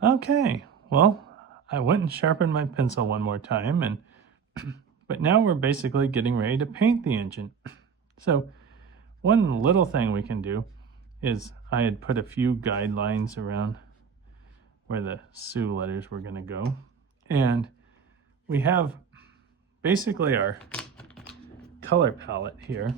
Okay, well, I went and sharpened my pencil one more time, and but now we're basically getting ready to paint the engine. So one little thing we can do is I had put a few guidelines around where the Sioux letters were going to go, and we have basically our color palette here.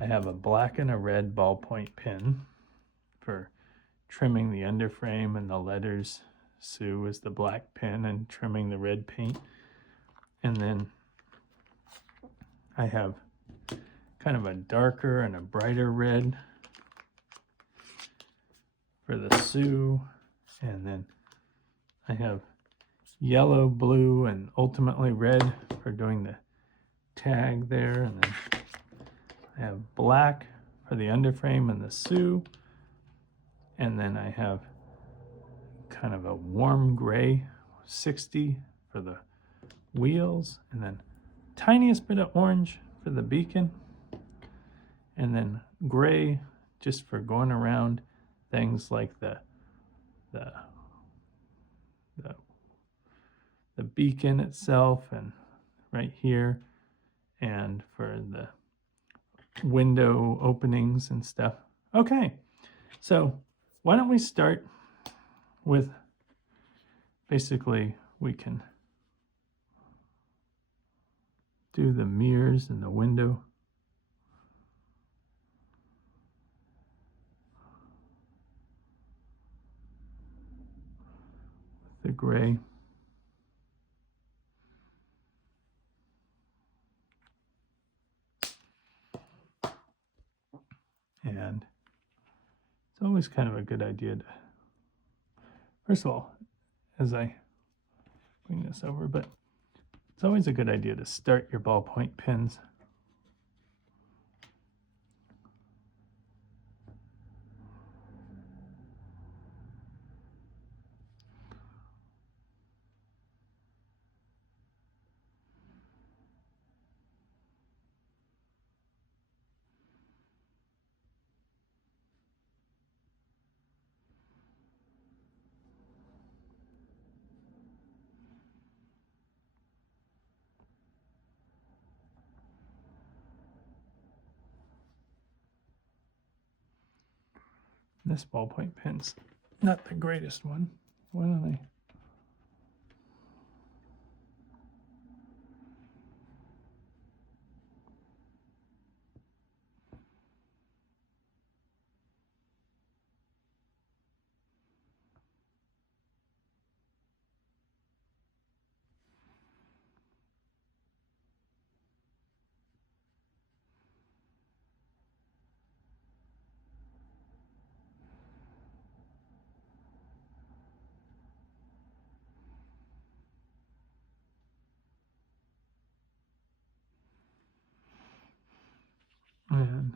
I have a black and a red ballpoint pen for trimming the underframe and the letters. Sioux is the black pen and trimming the red paint. And then I have kind of a darker and a brighter red for the Sioux. And then I have yellow, blue, and ultimately red for doing the tag there. And then I have black for the underframe and the Sioux. And then I have kind of a warm gray 60 for the wheels, and then tiniest bit of orange for the beacon, and then gray just for going around things like the beacon itself and right here, and for the window openings and stuff. Okay, so why don't we start with basically we can do the mirrors and the window. The gray. And it's always kind of a good idea to, first of all, as I bring this over, but it's always a good idea to start your ballpoint pens. This ballpoint pen's not the greatest one. Why don't I? And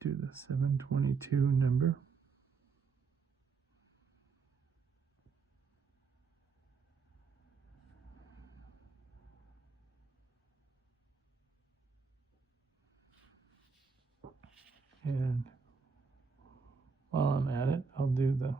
do the 722 number. And while I'm at it, I'll do the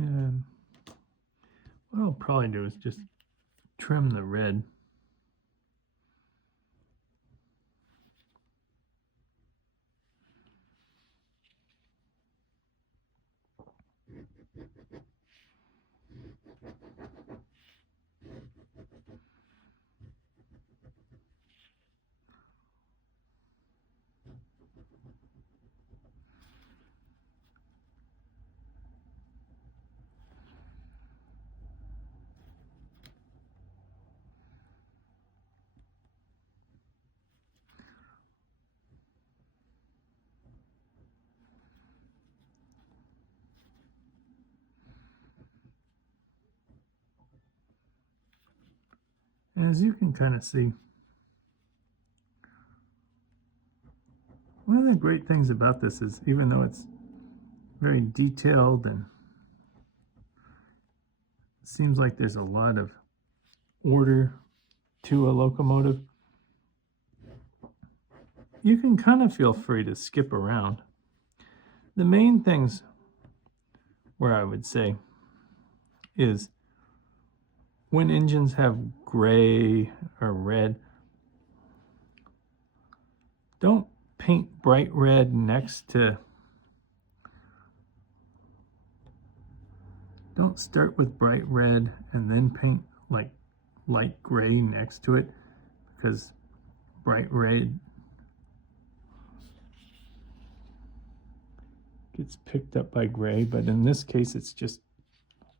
and what I'll probably do is just trim the red. As you can kind of see, one of the great things about this is, even though it's very detailed and it seems like there's a lot of order to a locomotive, you can kind of feel free to skip around. The main things where I would say is when engines have gray or red, don't paint bright red next to, don't start with bright red and then paint like light gray next to it, because bright red gets picked up by gray. But in this case, it's just,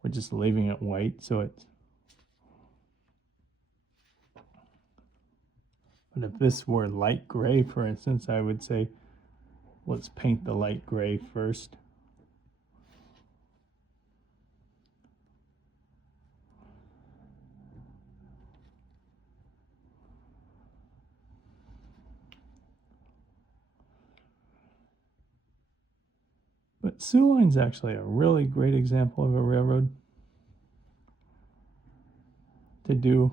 we're just leaving it white, so it's, but if this were light gray, for instance, I would say, let's paint the light gray first. But Soo Line's actually a really great example of a railroad to do.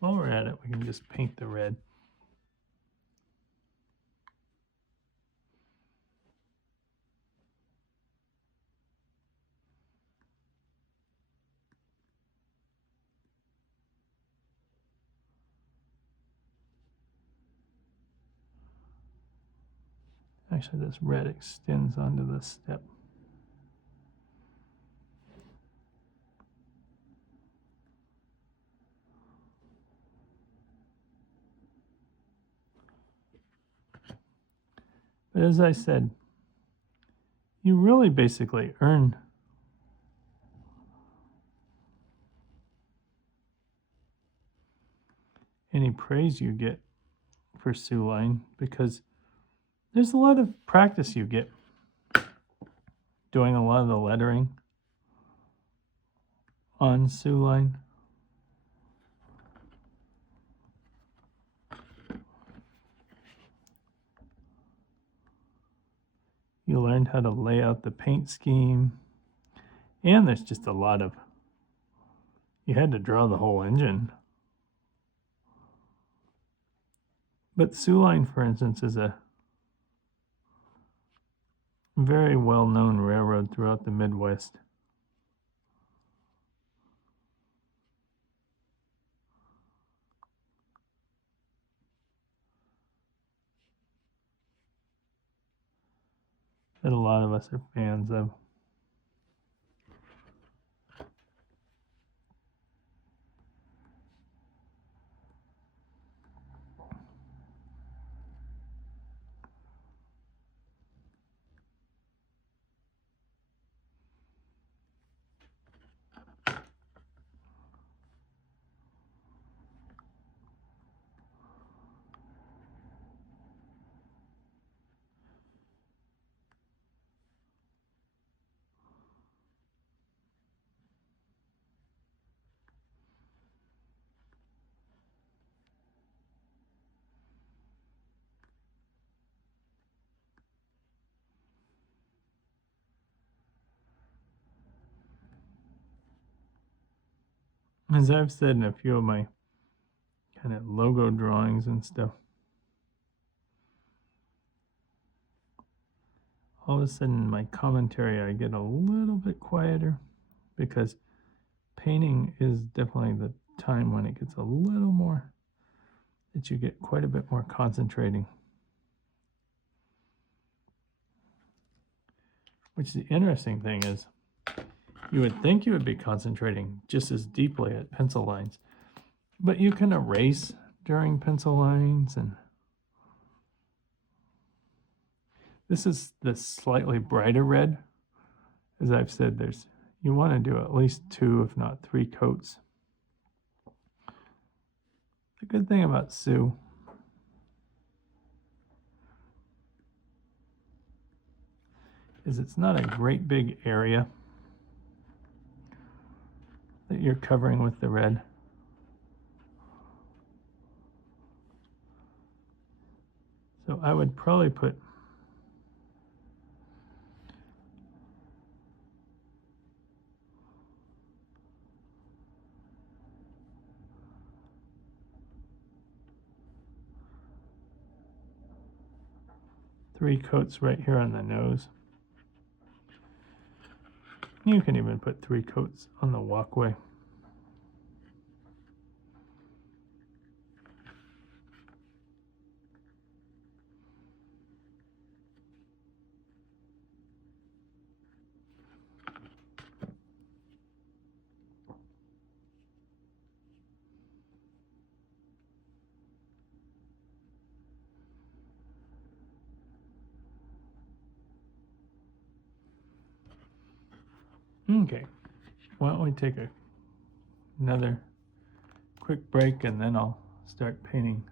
While we're at it, we can just paint the red. Actually, this red extends onto the step. But as I said, you really basically earn any praise you get for Soo Line, because there's a lot of practice you get doing a lot of the lettering on Soo Line. You learned how to lay out the paint scheme, and there's just a lot of, you had to draw the whole engine. But Soo Line, for instance, is a very well-known railroad throughout the Midwest. That a lot of us are fans of. As I've said in a few of my kind of logo drawings and stuff, all of a sudden in my commentary I get a little bit quieter, because painting is definitely the time when it gets a little more, that you get quite a bit more concentrating. Which the interesting thing is, you would think you would be concentrating just as deeply at pencil lines, but you can erase during pencil lines. And this is the slightly brighter red. As I've said, you want to do at least 2, if not 3 coats. The good thing about Sioux is it's not a great big area that you're covering with the red. So I would probably put three coats right here on the nose. You can even put 3 coats on the walkway. Okay, why don't we take another quick break, and then I'll start painting